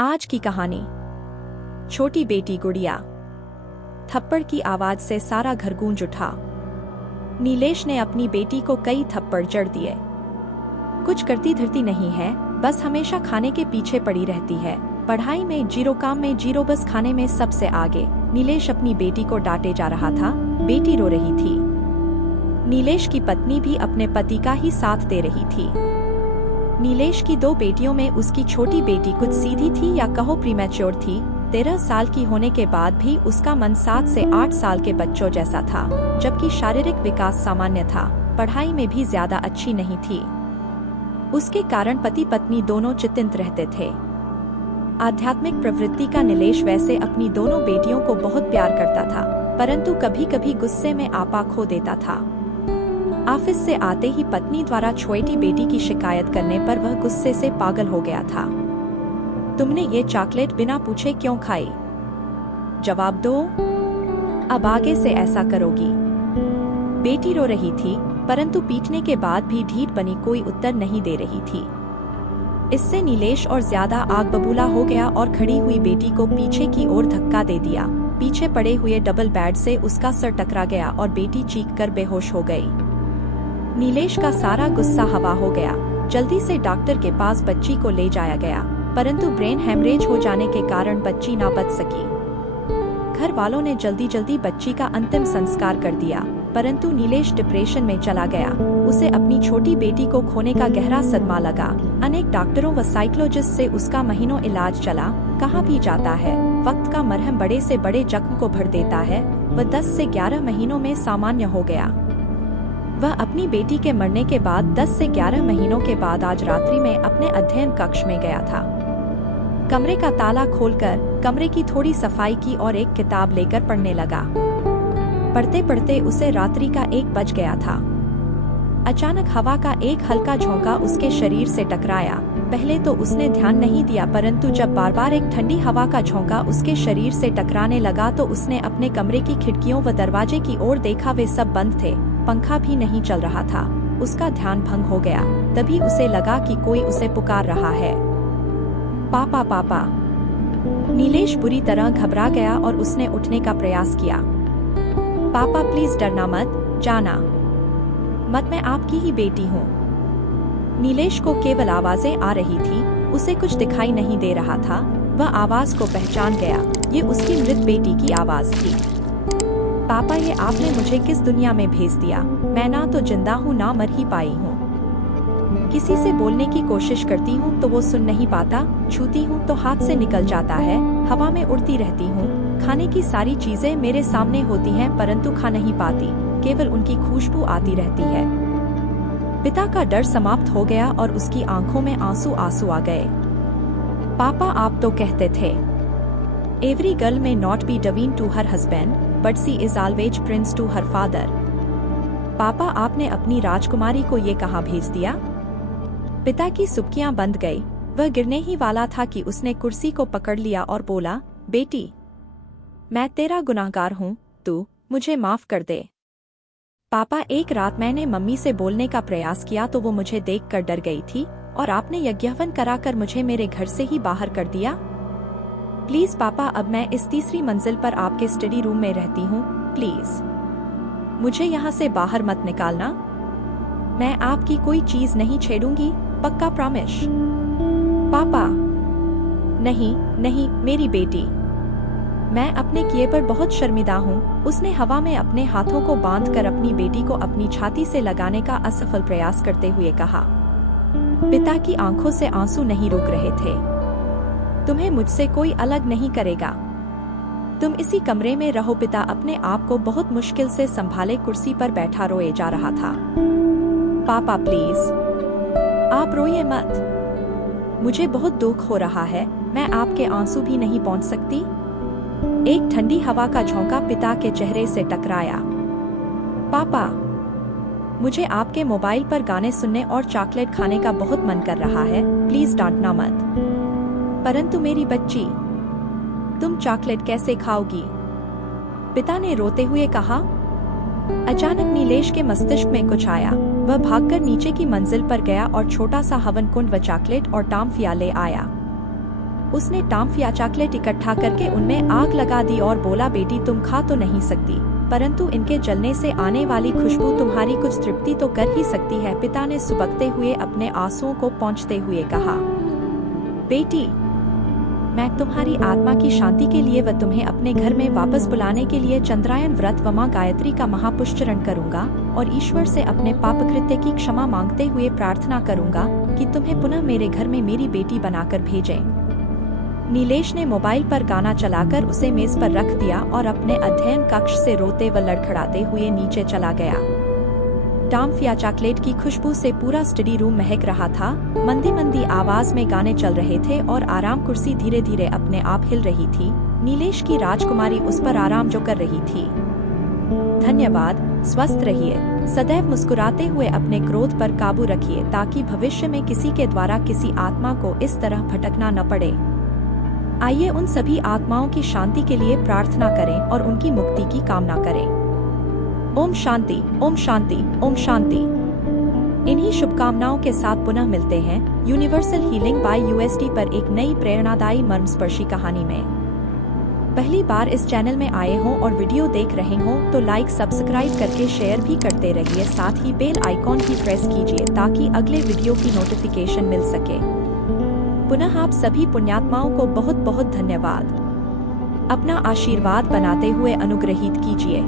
आज की कहानी। छोटी बेटी गुड़िया। थप्पड़ की आवाज से सारा घर गूंज उठा। नीलेश ने अपनी बेटी को कई थप्पड़ जड़ दिए। कुछ करती धरती नहीं है, बस हमेशा खाने के पीछे पड़ी रहती है। पढ़ाई में जीरो, काम में जीरो, बस खाने में सबसे आगे। नीलेश अपनी बेटी को डांटे जा रहा था। बेटी रो रही थी। नीलेश की पत्नी भी अपने पति का ही साथ दे रही थी। नीलेश की दो बेटियों में उसकी छोटी बेटी कुछ सीधी थी या कहो प्रीमैच्योर थी। 13 साल की होने के बाद भी उसका मन 7 से 8 साल के बच्चों जैसा था, जबकि शारीरिक विकास सामान्य था। पढ़ाई में भी ज्यादा अच्छी नहीं थी। उसके कारण पति पत्नी दोनों चिंतित रहते थे। आध्यात्मिक प्रवृत्ति का नीलेश वैसे अपनी दोनों बेटियों को बहुत प्यार करता था, परंतु कभी कभी गुस्से में आपा खो देता था। ऑफिस से आते ही पत्नी द्वारा छोटी बेटी की शिकायत करने पर वह गुस्से से पागल हो गया था। तुमने ये चॉकलेट बिना पूछे क्यों खाई? जवाब दो, अब आगे से ऐसा करोगी। बेटी रो रही थी, परंतु पीटने के बाद भी ढीठ बनी कोई उत्तर नहीं दे रही थी। इससे नीलेश और ज्यादा आग बबूला हो गया और खड़ी हुई बेटी को पीछे की ओर धक्का दे दिया। पीछे पड़े हुए डबल बेड से उसका सर टकरा गया और बेटी चीख कर बेहोश हो गई। नीलेश का सारा गुस्सा हवा हो गया। जल्दी से डॉक्टर के पास बच्ची को ले जाया गया, परंतु ब्रेन हेमरेज हो जाने के कारण बच्ची ना बच सकी। घर वालों ने जल्दी जल्दी बच्ची का अंतिम संस्कार कर दिया, परंतु नीलेश डिप्रेशन में चला गया। उसे अपनी छोटी बेटी को खोने का गहरा सदमा लगा। अनेक डॉक्टरों व साइकोलॉजिस्ट से उसका महीनों इलाज चला। कहाँ भी जाता है, वक्त का मरहम बड़े से बड़े जख्म को भर देता है। वह 10 से 11 महीनों में सामान्य हो गया। वह अपनी बेटी के मरने के बाद 10 से 11 महीनों के बाद आज रात्रि में अपने अध्ययन कक्ष में गया था। कमरे का ताला खोलकर कमरे की थोड़ी सफाई की और एक किताब लेकर पढ़ने लगा। पढ़ते पढ़ते उसे रात्रि का 1 बज गया था। अचानक हवा का एक हल्का झोंका उसके शरीर से टकराया। पहले तो उसने ध्यान नहीं दिया, परंतु जब बार बार एक ठंडी हवा का झोंका उसके शरीर से टकराने लगा तो उसने अपने कमरे की खिड़कियों व दरवाजे की ओर देखा। वे सब बंद थे, पंखा भी नहीं चल रहा था। उसका ध्यान भंग हो गया। तभी उसे लगा कि कोई उसे पुकार रहा है, पापा पापा। नीलेश बुरी तरह घबरा गया और उसने उठने का प्रयास किया। पापा प्लीज डरना मत, जाना मत, मैं आपकी ही बेटी हूँ। नीलेश को केवल आवाजें आ रही थी, उसे कुछ दिखाई नहीं दे रहा था। वह आवाज को पहचान गया, ये उसकी मृत बेटी की आवाज थी। पापा, ये आपने मुझे किस दुनिया में भेज दिया? मैं ना तो जिंदा हूँ ना मर ही पाई हूँ। किसी से बोलने की कोशिश करती हूँ तो वो सुन नहीं पाता, छूती हूँ तो हाथ से निकल जाता है, हवा में उड़ती रहती हूँ। खाने की सारी चीजें मेरे सामने होती हैं, परंतु खा नहीं पाती, केवल उनकी खुशबू आती रहती है। पिता का डर समाप्त हो गया और उसकी आंखों में आंसू आंसू आ गए। पापा, आप तो कहते थे every girl may not be divine to her husband, but she is always princess to her father. पापा, आपने अपनी राजकुमारी को ये कहाँ भेज दिया? पिता की सुबकियां बंद गई। वह गिरने ही वाला था कि उसने कुर्सी को पकड़ लिया और बोला, बेटी, मैं तेरा गुनाहगार हूँ, तू मुझे माफ कर दे। पापा, एक रात मैंने मम्मी से बोलने का प्रयास किया तो वो मुझे देखकर डर गई थी और आपने यज्ञहवन कराकर मुझे मेरे घर से ही बाहर कर दिया। प्लीज पापा, अब मैं इस तीसरी मंजिल पर आपके स्टडी रूम में रहती हूँ, प्लीज मुझे यहाँ से बाहर मत निकालना। मैं आपकी कोई चीज नहीं छेड़ूंगी, पक्का प्रॉमिस? पापा, नहीं नहीं मेरी बेटी, मैं अपने किए पर बहुत शर्मिंदा हूँ। उसने हवा में अपने हाथों को बांधकर अपनी बेटी को अपनी छाती से लगाने का असफल प्रयास करते हुए कहा। पिता की आंखों से आंसू नहीं रुक रहे थे। तुम्हें मुझसे कोई अलग नहीं करेगा, तुम इसी कमरे में रहो। पिता अपने आप को बहुत मुश्किल से संभाले कुर्सी पर बैठा रोए जा रहा था। पापा प्लीज, आप रोइए मत, मुझे बहुत दुख हो रहा है, मैं आपके आंसू भी नहीं पहुंच सकती। एक ठंडी हवा का झोंका पिता के चेहरे से टकराया। पापा, मुझे आपके मोबाइल पर गाने सुनने और चॉकलेट खाने का बहुत मन कर रहा है, प्लीज डांटना मत। परंतु मेरी बच्ची, तुम चॉकलेट कैसे खाओगी? पिता ने रोते हुए कहा। अचानक नीलेश के मस्तिष्क में कुछ आया। वह भागकर नीचे की मंजिल पर गया और छोटा सा हवन कुंड व चॉकलेट और टामफिया ले आया। उसने टॉफियां चॉकलेट इकट्ठा करके उनमें आग लगा दी और बोला, बेटी तुम खा तो नहीं सकती, परंतु इनके जलने से आने वाली खुशबू तुम्हारी कुछ तृप्ति तो कर ही सकती है। पिता ने सुबकते हुए अपने आंसुओं को पोंछते हुए कहा, बेटी, मैं तुम्हारी आत्मा की शांति के लिए व तुम्हें अपने घर में वापस बुलाने के लिए चंद्रायन व्रत व मां गायत्री का महापुष्चरण करूंगा और ईश्वर से अपने पापकृत्य की क्षमा मांगते हुए प्रार्थना करूंगा कि तुम्हें पुनः मेरे घर में मेरी बेटी बनाकर भेजें। नीलेश ने मोबाइल पर गाना चलाकर उसे मेज पर रख दिया और अपने अध्ययन कक्ष से रोते व लड़खड़ाते हुए नीचे चला गया। टॉफियां चॉकलेट की खुशबू से पूरा स्टडी रूम महक रहा था। मंदी मंदी आवाज में गाने चल रहे थे और आराम कुर्सी धीरे धीरे अपने आप हिल रही थी। नीलेश की राजकुमारी उस पर आराम जो कर रही थी। धन्यवाद, स्वस्थ रहिए, सदैव मुस्कुराते हुए अपने क्रोध पर काबू रखिए ताकि भविष्य में किसी के द्वारा किसी आत्मा को इस तरह भटकना न पड़े। आइए उन सभी आत्माओं की शांति के लिए प्रार्थना करें और उनकी मुक्ति की कामना करें। ओम शांति, ओम शांति, ओम शांति। इन्हीं शुभकामनाओं के साथ पुनः मिलते हैं यूनिवर्सल हीलिंग बाय यूएसडी पर एक नई प्रेरणादायी मर्मस्पर्शी कहानी में। पहली बार इस चैनल में आए हों और वीडियो देख रहे हों तो लाइक सब्सक्राइब करके शेयर भी करते रहिए, साथ ही बेल आइकॉन भी प्रेस कीजिए ताकि अगले वीडियो की नोटिफिकेशन मिल सके। पुनः आप सभी पुण्यात्माओं को बहुत बहुत धन्यवाद। अपना आशीर्वाद बनाते हुए अनुग्रहित कीजिए।